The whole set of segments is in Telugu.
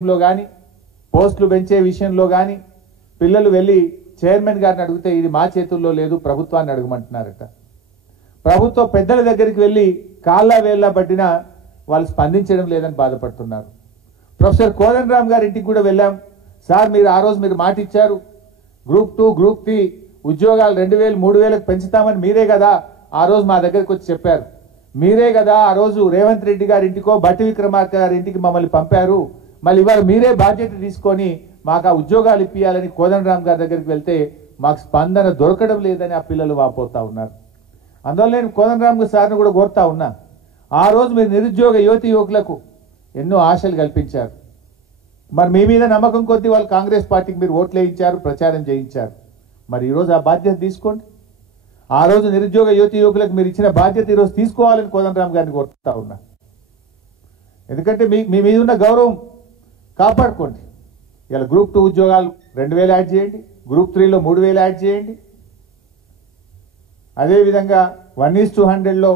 లో గాని పోస్టులు పెంచే విషయంలో గాని పిల్లలు వెళ్ళి చైర్మన్ గారిని అడిగితే ఇది మా చేతుల్లో లేదు ప్రభుత్వాన్ని అడగమంటున్నారట. ప్రభుత్వ పెద్దల దగ్గరికి వెళ్ళి కాళ్ళ వేళ్ళ పట్టినా వాళ్ళు స్పందించడం లేదని బాధపడుతున్నారు. ప్రొఫెసర్ కోదండరామ్ గారి ఇంటికి కూడా వెళ్ళాం. సార్ మీరు ఆ రోజు మీరు మాట ఇచ్చారు, గ్రూప్ 2 గ్రూప్ 3 ఉద్యోగాలు 2000 3000కు పెంచుతామని మీరే కదా ఆ రోజు మా దగ్గరికి వచ్చి చెప్పారు. మీరే కదా ఆ రోజు రేవంత్ రెడ్డి గారి ఇంటికో బట్టి విక్రమార్క గారి ఇంటికి మమ్మల్ని పంపారు. మళ్ళీ ఇవాళ మీరే బాధ్యత తీసుకొని మాకు ఆ ఉద్యోగాలు ఇప్పియాలని కోదండరామ్ గారి దగ్గరికి వెళ్తే మాకు స్పందన దొరకడం లేదని ఆ పిల్లలు వాపోతా ఉన్నారు. అందువల్ల నేను కోదండరామ్ సార్ని కూడా కోరుతా ఉన్నా, ఆ రోజు మీరు నిరుద్యోగ యువతి యువకులకు ఎన్నో ఆశలు కల్పించారు. మరి మీ మీద నమ్మకం కొద్దీ వాళ్ళు కాంగ్రెస్ పార్టీకి మీరు ఓట్లు వేయించారు, ప్రచారం చేయించారు. మరి ఈరోజు ఆ బాధ్యత తీసుకోండి. ఆ రోజు నిరుద్యోగ యువతి యువకులకు మీరు ఇచ్చిన బాధ్యత ఈరోజు తీసుకోవాలని కోదండరామ్ గారిని కోరుతా ఉన్నా. ఎందుకంటే మీ మీద ఉన్న గౌరవం కాపాడుకోండి. ఇలా గ్రూప్ 2 ఉద్యోగాలు 2000 యాడ్ చేయండి, గ్రూప్ 3లో 3000 యాడ్ చేయండి. అదేవిధంగా 1:100లో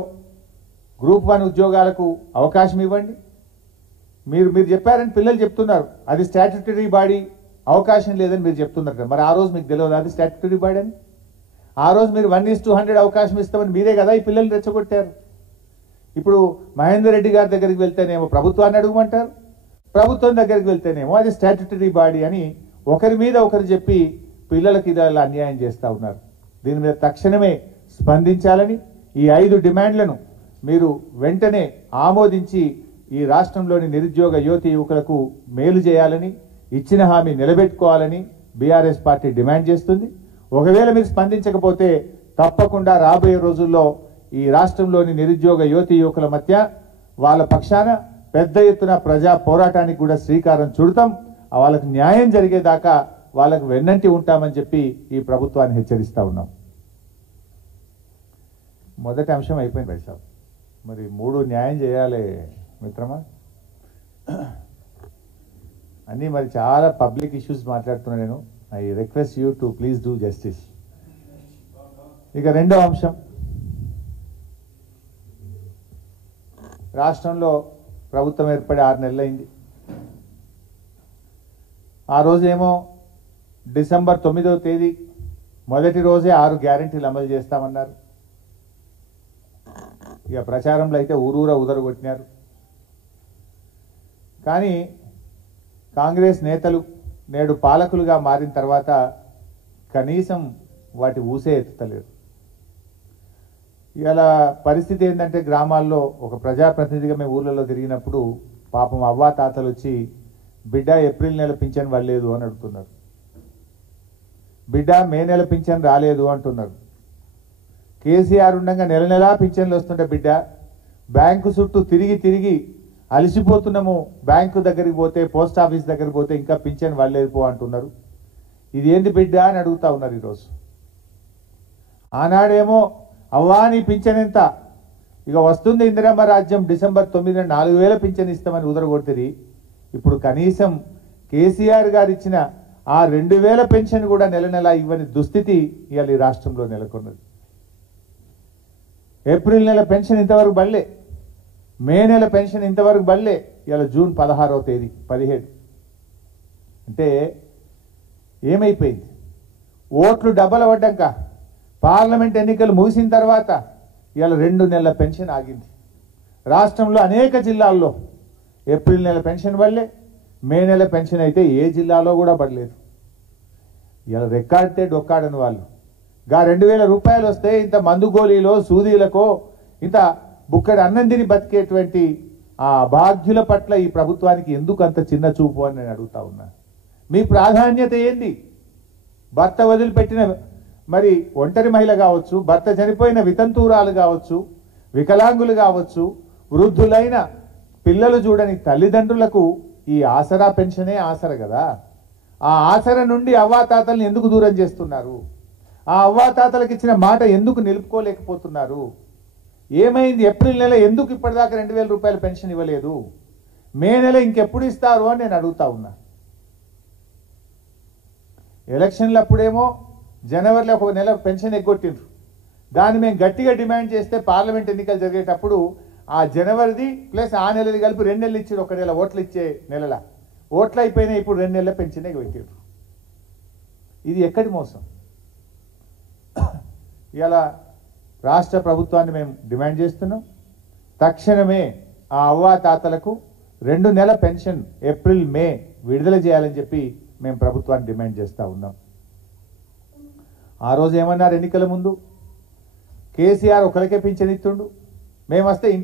గ్రూప్ 1 ఉద్యోగాలకు అవకాశం ఇవ్వండి. మీరు చెప్పారని పిల్లలు చెప్తున్నారు, అది స్టాట్యుటరీ బాడీ అవకాశం లేదని మీరు చెప్తున్నారు. మరి ఆ రోజు మీకు తెలియదు అది స్టాట్యుటరీ బాడీ అని? ఆ రోజు మీరు 1:100 అవకాశం ఇస్తామని మీరే కదా ఈ పిల్లల్ని రెచ్చగొట్టారు. ఇప్పుడు మహేందర్ రెడ్డి గారి దగ్గరికి వెళ్తేనేమో ప్రభుత్వాన్ని అడగమంటారు, ప్రభుత్వం దగ్గరికి వెళ్తేనేమో అది స్టాట్యుటరీ బాడీ అని ఒకరి మీద ఒకరు చెప్పి పిల్లలకి ఇలా అన్యాయం చేస్తూ ఉన్నారు. దీని మీద తక్షణమే స్పందించాలని, ఈ 5 డిమాండ్లను మీరు వెంటనే ఆమోదించి ఈ రాష్ట్రంలోని నిరుద్యోగ యువతి యువకులకు మేలు చేయాలని, ఇచ్చిన హామీ నిలబెట్టుకోవాలని బీఆర్ఎస్ పార్టీ డిమాండ్ చేస్తుంది. ఒకవేళ మీరు స్పందించకపోతే తప్పకుండా రాబోయే రోజుల్లో ఈ రాష్ట్రంలోని నిరుద్యోగ యువతి యువకుల మధ్య వాళ్ళ పక్షాన పెద్ద ఎత్తున ప్రజా పోరాటానికి కూడా శ్రీకారం చుడతాం. వాళ్ళకు న్యాయం జరిగేదాకా వాళ్ళకు వెన్నంటి ఉంటామని చెప్పి ఈ ప్రభుత్వాన్ని హెచ్చరిస్తా ఉన్నాం. మొదటి అంశం అయిపోయింది వైశాఖ. మరి 3 న్యాయం చేయాలి మిత్రమా. అన్నీ మరి చాలా పబ్లిక్ ఇష్యూస్ మాట్లాడుతున్నా నేను. I request you to please do justice. ఇక రెండో అంశం, రాష్ట్రంలో ప్రభుత్వం ఏర్పడి 6 నెలలైంది. ఆ రోజేమో డిసెంబర్ 9వ తేదీ మొదటి రోజే 6 గ్యారెంటీలు అమలు చేస్తామన్నారు. ఇక ప్రచారంలో అయితే ఊరూరా ఉదరగొట్టినారు. కానీ కాంగ్రెస్ నేతలు నేడు పాలకులుగా మారిన తర్వాత కనీసం వాటి ఊసే ఎత్తుతలేరు. ఇలా పరిస్థితి ఏంటంటే గ్రామాల్లో ఒక ప్రజాప్రతినిధిగా మేము ఊర్లలో తిరిగినప్పుడు పాపం అవ్వా తాతలు వచ్చి బిడ్డ ఏప్రిల్ నెల పింఛన్ పడలేదు అని అడుగుతున్నారు, బిడ్డ మే నెల పింఛన్ రాలేదు అంటున్నారు. కేసీఆర్ ఉండగా నెల నెలా పింఛన్లు వస్తుంటే బిడ్డ బ్యాంకు చుట్టూ తిరిగి తిరిగి అలసిపోతున్నాము, బ్యాంకు దగ్గరికి పోతే పోస్ట్ ఆఫీస్ దగ్గరికి పోతే ఇంకా పింఛన్ పడలేదు పో అంటున్నారు. ఇది ఏంది బిడ్డ అని అడుగుతా ఉన్నారు ఈరోజు. ఆనాడేమో అవ్వా నీ పింఛన్ ఎంత, ఇక వస్తుంది ఇందిరమ్మ రాజ్యం డిసెంబర్ 9న 4000 పింఛన్ ఇస్తామని ఉదరగొడుతుంది. ఇప్పుడు కనీసం కేసీఆర్ గారు ఇచ్చిన ఆ 2000 పెన్షన్ కూడా నెల నెల ఇవ్వని దుస్థితి ఇవాళ ఈ రాష్ట్రంలో నెలకొన్నది. ఏప్రిల్ నెల పెన్షన్ ఇంతవరకు బళ్ళే, మే నెల పెన్షన్ ఇంతవరకు బళ్ళే. ఇవాళ జూన్ 16వ తేదీ 17 అంటే ఏమైపోయింది? ఓట్లు డబ్బలు పడ్డాక పార్లమెంట్ ఎన్నికలు ముగిసిన తర్వాత ఇవాళ 2 నెలల పెన్షన్ ఆగింది. రాష్ట్రంలో అనేక జిల్లాల్లో ఏప్రిల్ నెల పెన్షన్ పడలే, మే నెల పెన్షన్ అయితే ఏ జిల్లాలో కూడా పడలేదు. ఇవాళ రెక్కాడితే డొక్కాడని వాళ్ళు గా 2000 రూపాయలు వస్తే ఇంత మందు గోళీలో సూదీలకో ఇంత బుక్కడి అన్నం తిని బతికేటువంటి ఆ అభాగ్యుల పట్ల ఈ ప్రభుత్వానికి ఎందుకు అంత చిన్న చూపు అని నేను అడుగుతా ఉన్నా. మీ ప్రాధాన్యత ఏంది? భర్త వదిలిపెట్టిన మరి ఒంటరి మహిళ కావచ్చు, భర్త చనిపోయిన వితంతువురాలు కావచ్చు, వికలాంగులు కావచ్చు, వృద్ధులైన పిల్లలు చూడని తల్లిదండ్రులకు ఈ ఆసరా పెన్షనే ఆసర కదా. ఆ ఆసర నుండి అవ్వాతాతల్ని ఎందుకు దూరం చేస్తున్నారు? ఆ అవ్వాతాతలకు ఇచ్చిన మాట ఎందుకు నిలుపుకోలేకపోతున్నారు? ఏమైంది? ఏప్రిల్ నెల ఎందుకు ఇప్పటిదాకా 2000 రూపాయల పెన్షన్ ఇవ్వలేదు? మే నెల ఇంకెప్పుడు ఇస్తారు అని నేను అడుగుతా ఉన్నా. ఎలక్షన్లు అప్పుడేమో జనవరిలో ఒక నెల పెన్షన్ ఎగ్గొట్టిండ్రు. దాన్ని మేము గట్టిగా డిమాండ్ చేస్తే పార్లమెంట్ ఎన్నికలు జరిగేటప్పుడు ఆ జనవరిది ప్లస్ ఆ నెలది కలిపి 2 నెలలు ఇచ్చారు, 1 నెల ఓట్లు ఇచ్చే నెలల ఓట్లు అయిపోయినాయి, ఇప్పుడు 2 నెలల పెన్షన్ పెట్టారు. ఇది ఎక్కడి మోసం? ఇలా రాష్ట్ర ప్రభుత్వాన్ని మేము డిమాండ్ చేస్తున్నాం, తక్షణమే ఆ అవ్వాతాతలకు 2 నెలల పెన్షన్ ఏప్రిల్ మే విడుదల చేయాలని చెప్పి మేము ప్రభుత్వాన్ని డిమాండ్ చేస్తూ ఉన్నాం. ఆ రోజు ఏమన్నారు ఎన్నికల ముందు? కేసీఆర్ ఒకరికే పింఛన్ ఇస్తుండు, మేము వస్తే